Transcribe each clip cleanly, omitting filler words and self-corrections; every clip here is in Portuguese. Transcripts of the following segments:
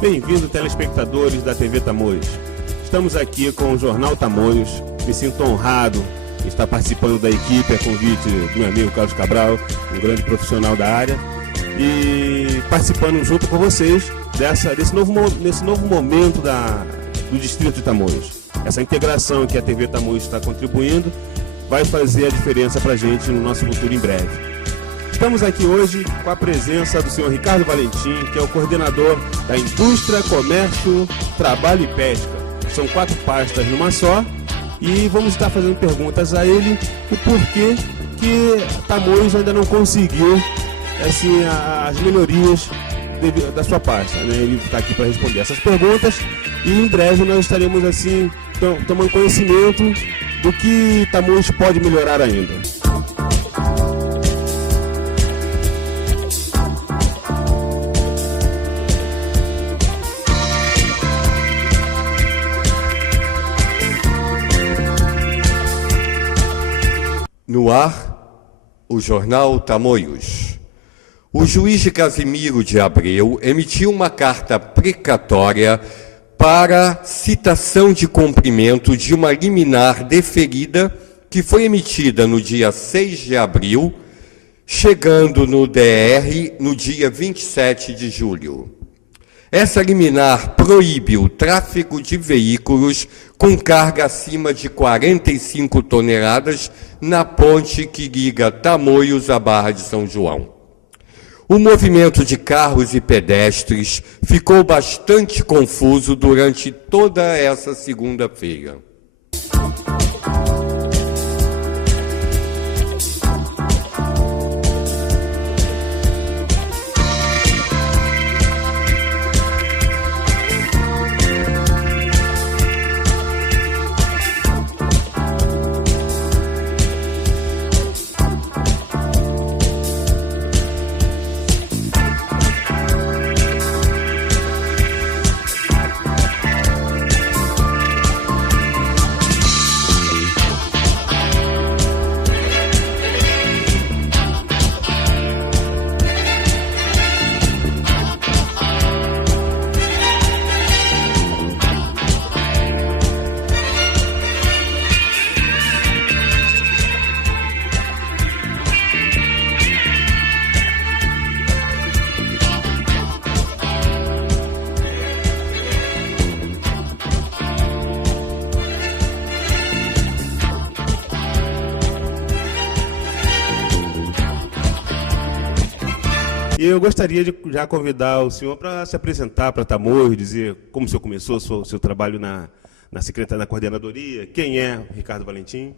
Bem-vindo, telespectadores da TV Tamoios. Estamos aqui com o Jornal Tamoios. Me sinto honrado de estar participando da equipe, a convite do meu amigo Carlos Cabral, um grande profissional da área, e participando junto com vocês desse novo momento do Distrito de Tamoios. Essa integração que a TV Tamoios está contribuindo vai fazer a diferença para a gente no nosso futuro em breve. Estamos aqui hoje com a presença do senhor Ricardo Valentim, que é o coordenador da Indústria, Comércio, Trabalho e Pesca. São 4 pastas numa só, e vamos estar fazendo perguntas a ele o porquê que Tamoios ainda não conseguiu assim, as melhorias da sua pasta, né? Ele está aqui para responder essas perguntas, e em breve nós estaremos assim tomando conhecimento do que Tamoios pode melhorar ainda. No ar, o Jornal Tamoios. O juiz Casimiro de Abreu emitiu uma carta precatória para citação de cumprimento de uma liminar deferida que foi emitida no dia 6 de abril, chegando no DR no dia 27 de julho. Essa liminar proíbe o tráfego de veículos com carga acima de 45 toneladas na ponte que liga Tamoios à Barra de São João. O movimento de carros e pedestres ficou bastante confuso durante toda essa segunda-feira. E eu gostaria de já convidar o senhor para se apresentar para Tamoios, dizer como o senhor começou o seu trabalho na Secretaria da Coordenadoria, quem é Ricardo Valentim.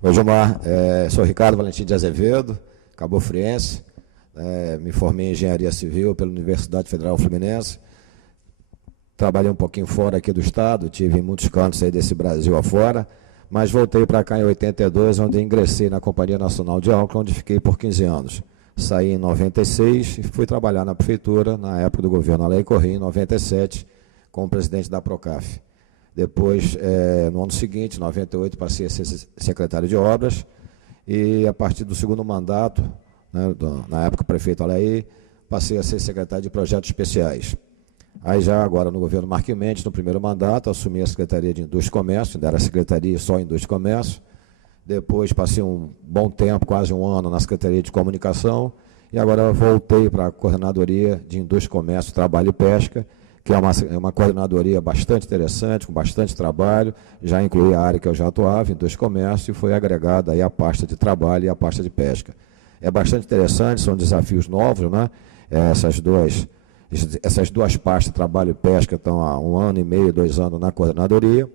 Oi, Gilmar, sou Ricardo Valentim de Azevedo, cabofriense, me formei em Engenharia Civil pela Universidade Federal Fluminense, trabalhei um pouquinho fora aqui do estado, tive em muitos cantos aí desse Brasil afora, mas voltei para cá em 82, onde ingressei na Companhia Nacional de Auckland, onde fiquei por 15 anos. Saí em 96 e fui trabalhar na prefeitura, na época do governo Alex Corrêa, em 97, como presidente da Procaf. Depois, no ano seguinte, 98, passei a ser secretário de obras, e a partir do segundo mandato, né, na época prefeito Alex, passei a ser secretário de projetos especiais. Aí já agora no governo Marquinhos Mendes, no primeiro mandato, assumi a Secretaria de Indústria e Comércio, ainda era secretaria só Indústria e Comércio. Depois passei um bom tempo, quase um ano, na Secretaria de Comunicação, e agora voltei para a Coordenadoria de Indústria, Comércio, Trabalho e Pesca, que é uma coordenadoria bastante interessante, com bastante trabalho, já incluí a área que eu já atuava, Indústria e Comércio, e foi agregada aí a pasta de trabalho e a pasta de pesca. É bastante interessante, são desafios novos, né? Essas duas pastas, trabalho e pesca, estão há 1 ano e meio, 2 anos na coordenadoria,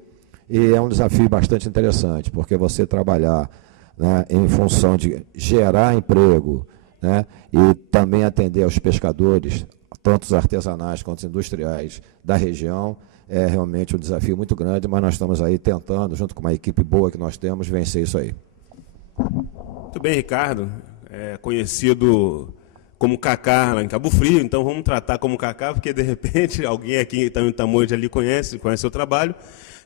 e é um desafio bastante interessante, porque você trabalhar, né, em função de gerar emprego, né, e também atender aos pescadores, tanto os artesanais quanto os industriais da região, é realmente um desafio muito grande, mas nós estamos aí tentando, junto com uma equipe boa que nós temos, vencer isso aí. Muito bem, Ricardo. Conhecido como Cacá lá em Cabo Frio, então vamos tratar como Cacá, porque de repente alguém aqui também em Tamoios ali conhece o trabalho.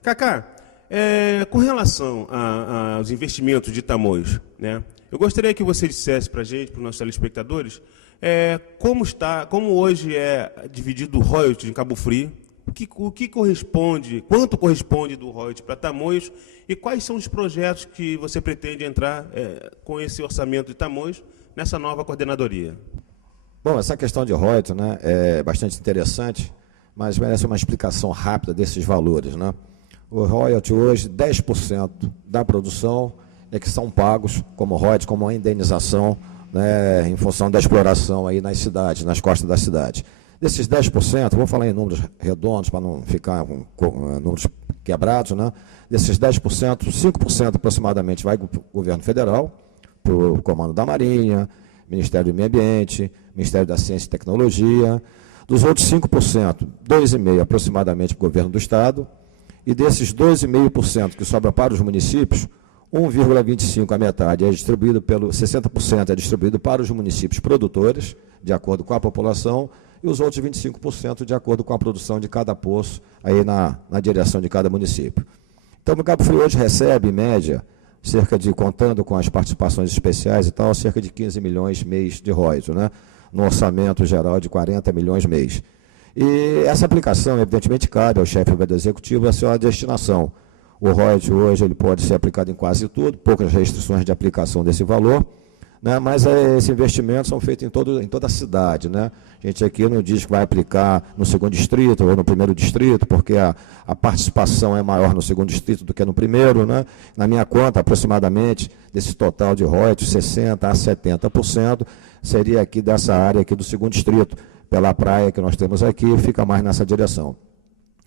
Cacá, com relação aos investimentos de Tamoios, né, eu gostaria que você dissesse para a gente, para os nossos telespectadores, Como hoje é dividido o royalties em Cabo Frio, o que corresponde, quanto corresponde do royalties para Tamoios e quais são os projetos que você pretende entrar com esse orçamento de Tamoios nessa nova coordenadoria? Bom, essa questão de royalties, né, é bastante interessante, mas merece uma explicação rápida desses valores, né? O royalties hoje, 10% da produção é que são pagos como royalties, como uma indenização, né, em função da exploração aí nas cidades, nas costas da cidade. Desses 10%, vou falar em números redondos para não ficar com números quebrados, né? Desses 10%, 5% aproximadamente vai para o governo federal, para o Comando da Marinha, Ministério do Meio Ambiente, Ministério da Ciência e Tecnologia. Dos outros 5%, 2,5% aproximadamente para o governo do Estado. E desses 2,5% que sobra para os municípios, 1,25% a metade é distribuído 60% é distribuído para os municípios produtores, de acordo com a população, e os outros 25% de acordo com a produção de cada poço, aí na direção de cada município. Então, o Cabo Frio hoje recebe, em média, contando com as participações especiais e tal, cerca de 15 milhões mês de royalties, né? No orçamento geral de 40 milhões mês. E essa aplicação, evidentemente, cabe ao chefe do executivo a sua destinação. O royalties hoje ele pode ser aplicado em quase tudo, poucas restrições de aplicação desse valor, né? Mas esses investimentos são feitos em toda a cidade, né? A gente aqui não diz que vai aplicar no segundo distrito ou no primeiro distrito, porque a participação é maior no segundo distrito do que no primeiro, né? Na minha conta, aproximadamente, desse total de royalties, 60% a 70% seria aqui dessa área aqui do segundo distrito, pela praia que nós temos aqui, fica mais nessa direção.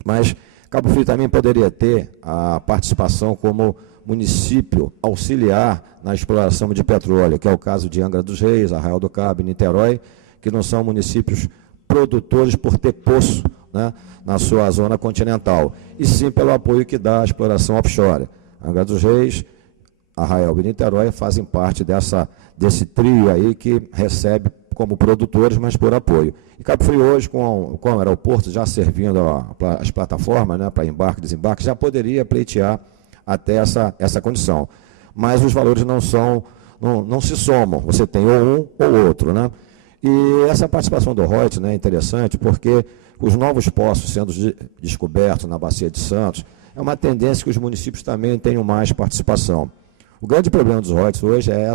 Mas Cabo Frio também poderia ter a participação como município auxiliar na exploração de petróleo, que é o caso de Angra dos Reis, Arraial do Cabo e Niterói, que não são municípios produtores por ter poço, né, na sua zona continental, e sim pelo apoio que dá à exploração offshore. Angra dos Reis, Arraial e Niterói fazem parte desse trio aí que recebe como produtores, mas por apoio. E Cabo Frio hoje, com o aeroporto já servindo as plataformas, né, para embarque e desembarque, já poderia pleitear até essa condição. Mas os valores não se somam, você tem ou um ou outro, né? E essa participação do royalties, né, é interessante porque os novos poços sendo descobertos na Bacia de Santos, é uma tendência que os municípios também tenham mais participação. O grande problema dos royalties hoje é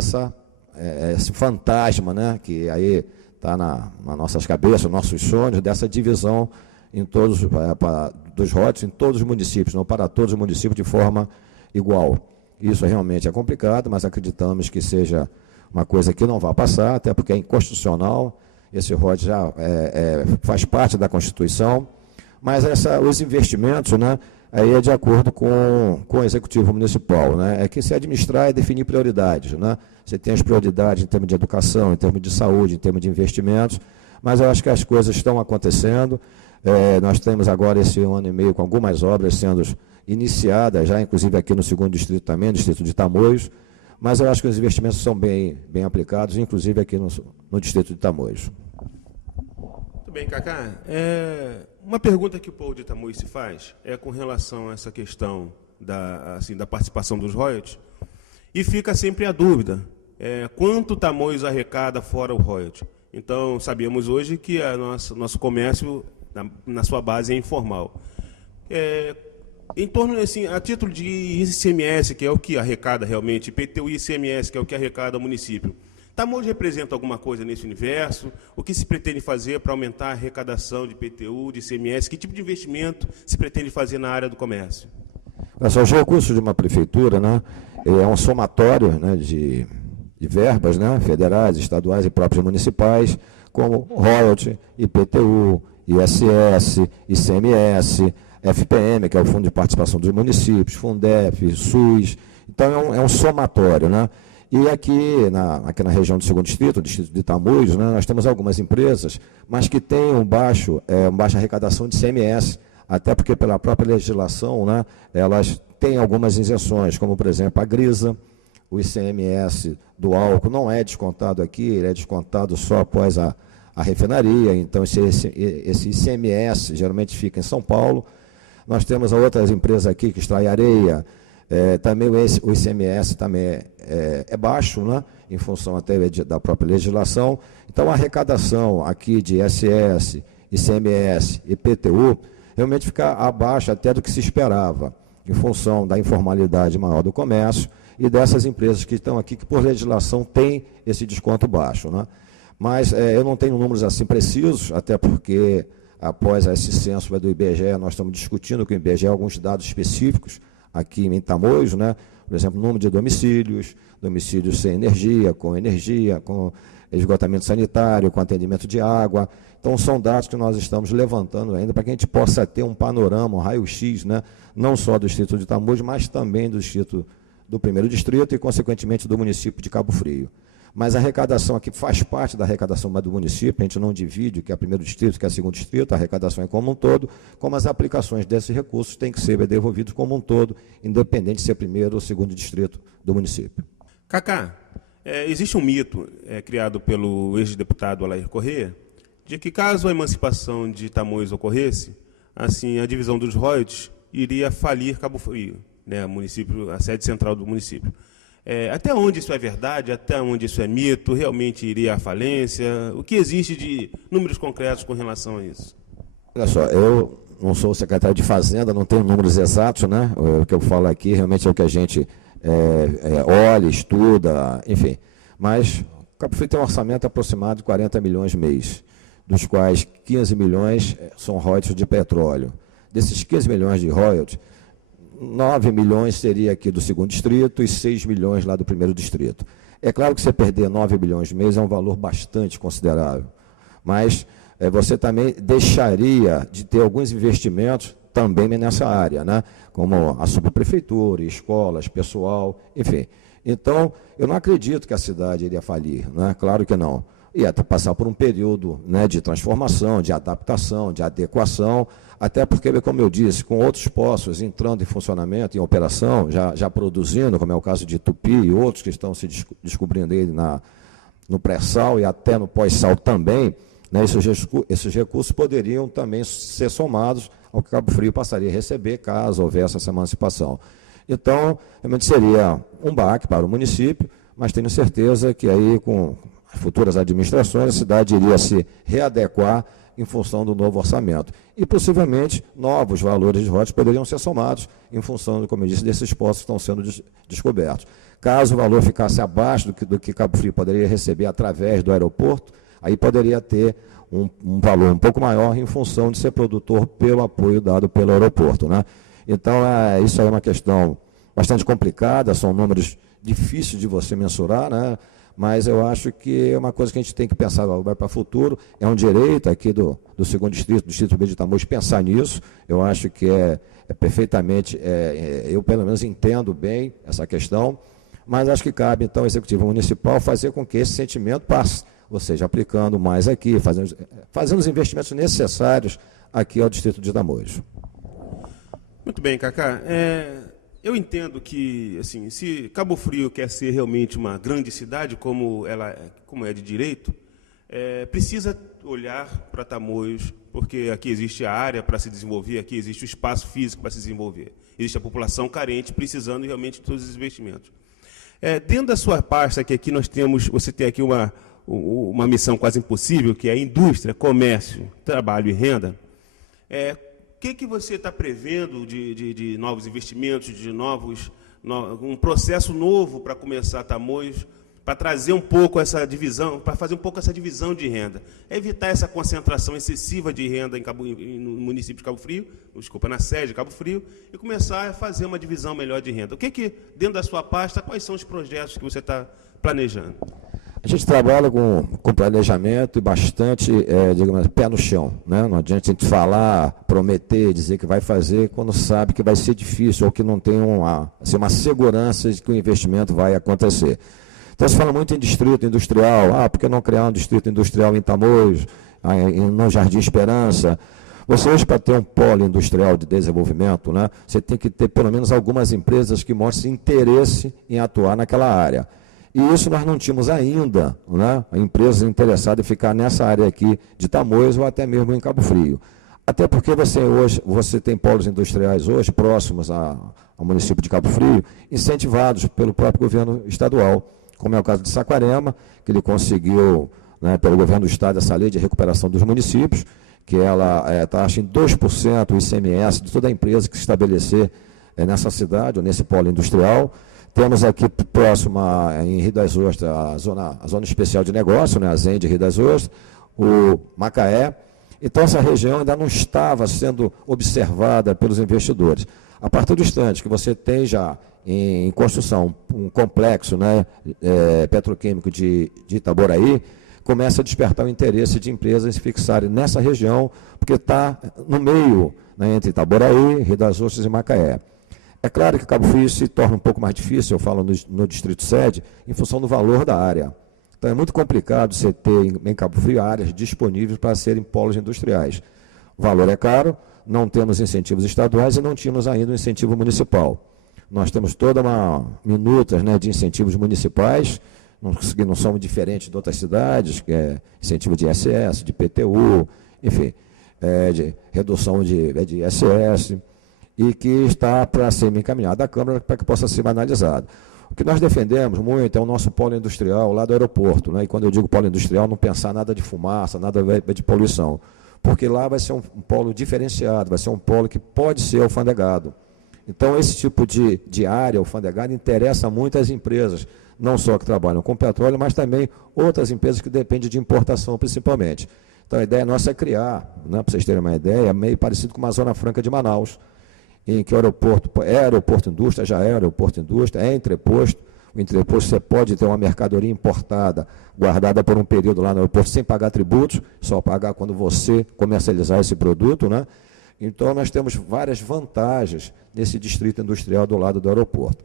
esse fantasma, né, que aí está nas nossas cabeças, nossos sonhos, dessa divisão dos royalties em todos os municípios, não para todos os municípios de forma igual. Isso realmente é complicado, mas acreditamos que seja uma coisa que não vai passar, até porque é inconstitucional, esse royalties já faz parte da Constituição, mas os investimentos, né, aí é de acordo com o Executivo Municipal, né? É que se administrar é definir prioridades, né? Você tem as prioridades em termos de educação, em termos de saúde, em termos de investimentos, mas eu acho que as coisas estão acontecendo. Nós temos agora esse 1 ano e meio com algumas obras sendo iniciadas, já inclusive aqui no segundo distrito também, no distrito de Tamoios, mas eu acho que os investimentos são bem aplicados, inclusive aqui no distrito de Tamoios. Muito bem, Cacá. Uma pergunta que o povo de Tamoios se faz é com relação a essa questão da participação dos royalties, e fica sempre a dúvida, quanto Tamoios arrecada fora o royalties. Então, sabemos hoje que nosso comércio, na sua base, é informal. Em torno, assim, a título de ICMS, que é o que arrecada realmente, IPTU e ICMS, que é o que arrecada o município, Tamoios representa alguma coisa nesse universo? O que se pretende fazer para aumentar a arrecadação de IPTU, de ICMS? Que tipo de investimento se pretende fazer na área do comércio? Os recursos de uma prefeitura, né, é um somatório, né, de verbas, né, federais, estaduais e próprias municipais, como royalties, IPTU, ISS, ICMS, FPM, que é o Fundo de Participação dos Municípios, Fundef, SUS. Então, é um somatório, né? E aqui na região do segundo distrito, o distrito de Tamoios, né, nós temos algumas empresas, mas que têm uma baixa arrecadação de ICMS, até porque pela própria legislação, né, elas têm algumas isenções, como, por exemplo, a Grisa, o ICMS do álcool não é descontado aqui, ele é descontado só após a refinaria, então esse ICMS geralmente fica em São Paulo. Nós temos outras empresas aqui que extraem areia, Também o ICMS também é baixo, né, em função até da própria legislação. Então, a arrecadação aqui de ISS, ICMS e IPTU realmente fica abaixo até do que se esperava, em função da informalidade maior do comércio e dessas empresas que estão aqui, que por legislação têm esse desconto baixo, né? Mas eu não tenho números assim precisos, até porque após esse censo do IBGE, nós estamos discutindo com o IBGE alguns dados específicos aqui em Tamoios, né? Por exemplo, número de domicílios sem energia, com esgotamento sanitário, com atendimento de água. Então, são dados que nós estamos levantando ainda para que a gente possa ter um panorama, um raio-x, né? Não só do distrito de Tamoios, mas também do distrito do 1º distrito e, consequentemente, do município de Cabo Frio. Mas a arrecadação aqui faz parte da arrecadação do município, a gente não divide o que é 1º distrito, o que é 2º distrito, a arrecadação é como um todo, como as aplicações desses recursos têm que ser devolvidos como um todo, independente de ser 1º ou 2º distrito do município. Cacá, existe um mito criado pelo ex-deputado Alair Corrêa, de que caso a emancipação de Tamoios ocorresse, assim, a divisão dos royalties iria falir Cabo Frio, né, a sede central do município. Até onde isso é verdade, até onde isso é mito, realmente iria à falência? O que existe de números concretos com relação a isso? Olha só, eu não sou secretário de Fazenda, não tenho números exatos, né? O que eu falo aqui realmente é o que a gente olha, estuda, enfim. Mas o Cabo Frio tem um orçamento aproximado de 40 milhões mês, dos quais 15 milhões são royalties de petróleo. Desses 15 milhões de royalties, 9 milhões seria aqui do 2º distrito e 6 milhões lá do 1º distrito. É claro que você perder 9 milhões mês é um valor bastante considerável, mas você também deixaria de ter alguns investimentos também nessa área, né? Como a subprefeitura, escolas, pessoal, enfim. Então, eu não acredito que a cidade iria falir, né? Claro que não. Ia passar por um período, né, de transformação, de adaptação, de adequação, até porque, como eu disse, com outros poços entrando em funcionamento, em operação, já produzindo, como é o caso de Tupi e outros que estão se descobrindo aí no pré-sal e até no pós-sal também, né, esses recursos poderiam também ser somados ao que Cabo Frio passaria a receber caso houvesse essa emancipação. Então, realmente seria um baque para o município, mas tenho certeza que aí com futuras administrações, a cidade iria se readequar em função do novo orçamento. E, possivelmente, novos valores de royalties poderiam ser somados em função, como eu disse, desses postos que estão sendo descobertos. Caso o valor ficasse abaixo do que Cabo Frio poderia receber através do aeroporto, aí poderia ter um valor um pouco maior em função de ser produtor pelo apoio dado pelo aeroporto, né? Então, isso aí é uma questão bastante complicada, são números difíceis de você mensurar, né? Mas eu acho que é uma coisa que a gente tem que pensar para o futuro, é um direito aqui do 2º distrito, do distrito B de Tamoios, pensar nisso. Eu acho que é perfeitamente, eu pelo menos entendo bem essa questão, mas acho que cabe então ao Executivo Municipal fazer com que esse sentimento passe, ou seja, aplicando mais aqui, fazendo os investimentos necessários aqui ao distrito de Tamoios. Muito bem, Cacá. Eu entendo que, assim, se Cabo Frio quer ser realmente uma grande cidade, como é de direito, precisa olhar para Tamoios, porque aqui existe a área para se desenvolver, aqui existe o espaço físico para se desenvolver. Existe a população carente precisando realmente de todos os investimentos. Dentro da sua pasta, que aqui você tem aqui uma missão quase impossível, que é a indústria, comércio, trabalho e renda. O que você está prevendo de novos investimentos, um processo novo para começar Tamoios, para trazer um pouco essa divisão, para fazer um pouco essa divisão de renda, evitar essa concentração excessiva de renda no município de Cabo Frio, na sede de Cabo Frio, e começar a fazer uma divisão melhor de renda. Dentro da sua pasta, quais são os projetos que você está planejando? A gente trabalha com planejamento e bastante, digamos, pé no chão, né? Não adianta a gente falar, prometer, dizer que vai fazer quando sabe que vai ser difícil ou que não tem uma segurança de que o investimento vai acontecer. Então, se fala muito em distrito industrial, por que não criar um distrito industrial em Tamoios, no Jardim Esperança? Você hoje, para ter um polo industrial de desenvolvimento, né, você tem que ter pelo menos algumas empresas que mostrem interesse em atuar naquela área. E isso nós não tínhamos ainda, né, empresas interessadas em ficar nessa área aqui de Tamoios ou até mesmo em Cabo Frio. Até porque você tem polos industriais hoje próximos ao município de Cabo Frio, incentivados pelo próprio governo estadual, como é o caso de Saquarema, que ele conseguiu, né, pelo governo do estado, essa lei de recuperação dos municípios, que ela taxa em 2% o ICMS de toda a empresa que se estabelecer nessa cidade ou nesse polo industrial. Temos aqui próximo em Rio das Ostras a zona especial de negócio, né, a ZEN de Rio das Ostras, o Macaé. Então, essa região ainda não estava sendo observada pelos investidores. A partir do instante que você tem já em construção um complexo, né, petroquímico de Itaboraí, começa a despertar o interesse de empresas em se fixarem nessa região, porque está no meio, né, entre Itaboraí, Rio das Ostras e Macaé. É claro que Cabo Frio se torna um pouco mais difícil, eu falo no distrito sede, em função do valor da área. Então é muito complicado você ter em Cabo Frio áreas disponíveis para serem polos industriais. O valor é caro, não temos incentivos estaduais e não tínhamos ainda um incentivo municipal. Nós temos toda uma minutas, né, de incentivos municipais, não somos diferentes de outras cidades, que é incentivo de ISS, de PTU, enfim, de redução de ISS, e que está para ser encaminhado à Câmara para que possa ser analisado. O que nós defendemos muito é o nosso polo industrial lá do aeroporto, né? E quando eu digo polo industrial, não pensar nada de fumaça, nada de poluição, porque lá vai ser um polo diferenciado, vai ser um polo que pode ser alfandegado. Então, esse tipo de área alfandegada interessa muito às empresas, não só que trabalham com petróleo, mas também outras empresas que dependem de importação, principalmente. Então, a ideia nossa é criar, né, para vocês terem uma ideia, meio parecido com uma Zona Franca de Manaus, em que o aeroporto é aeroporto indústria, já é aeroporto indústria, é entreposto. O entreposto você pode ter uma mercadoria importada, guardada por um período lá no aeroporto, sem pagar tributos, só pagar quando você comercializar esse produto, né? Então, nós temos várias vantagens nesse distrito industrial do lado do aeroporto.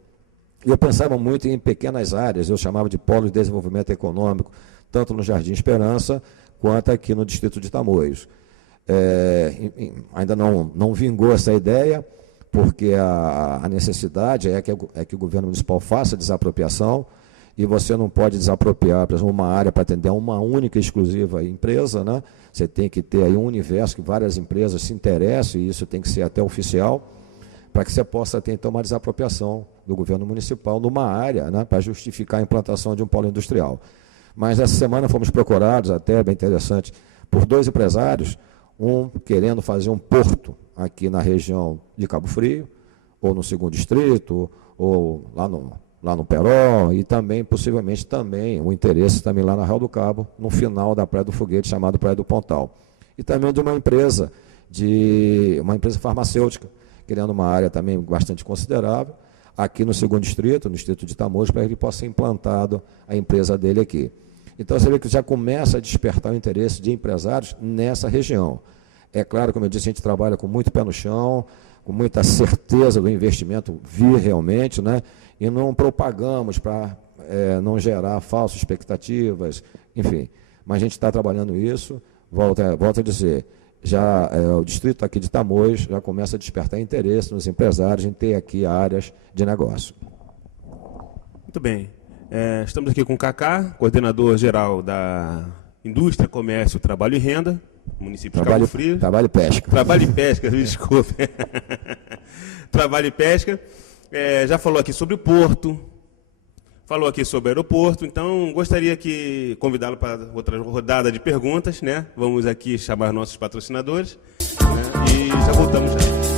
E eu pensava muito em pequenas áreas, eu chamava de polo de desenvolvimento econômico, tanto no Jardim Esperança, quanto aqui no distrito de Tamoios. Ainda não vingou essa ideia, porque a necessidade é que o governo municipal faça desapropriação, e você não pode desapropriar, por exemplo, uma área para atender a uma única e exclusiva empresa, né? Você tem que ter aí um universo que várias empresas se interessem, e isso tem que ser até oficial, para que você possa ter, então, uma desapropriação do governo municipal numa área, né, para justificar a implantação de um polo industrial. Mas essa semana fomos procurados, até bem interessante, por 2 empresários, um querendo fazer um porto aqui na região de Cabo Frio, ou no 2º distrito, ou lá no Peró, e também, possivelmente, também o interesse também lá na Real do Cabo, no final da Praia do Foguete, chamado Praia do Pontal. E também de uma empresa farmacêutica, criando uma área também bastante considerável, aqui no 2º distrito, no distrito de Tamoios, para que ele possa ser implantado a empresa dele aqui. Então, você vê que já começa a despertar o interesse de empresários nessa região. É claro, como eu disse, a gente trabalha com muito pé no chão, com muita certeza do investimento vir realmente, né? E não propagamos para não gerar falsas expectativas, enfim. Mas a gente está trabalhando isso, volto a dizer, já o distrito aqui de Tamoios já começa a despertar interesse nos empresários em ter aqui áreas de negócio. Muito bem. Estamos aqui com o Cacá, coordenador-geral da Indústria, Comércio, Trabalho e Renda, município de Cabo Frio. Trabalho e Pesca. Trabalho e Pesca, desculpe. Trabalho e Pesca. Já falou aqui sobre o porto, falou aqui sobre o aeroporto, então gostaria que convidá-lo para outra rodada de perguntas, né? Vamos aqui chamar nossos patrocinadores, né? E já voltamos já.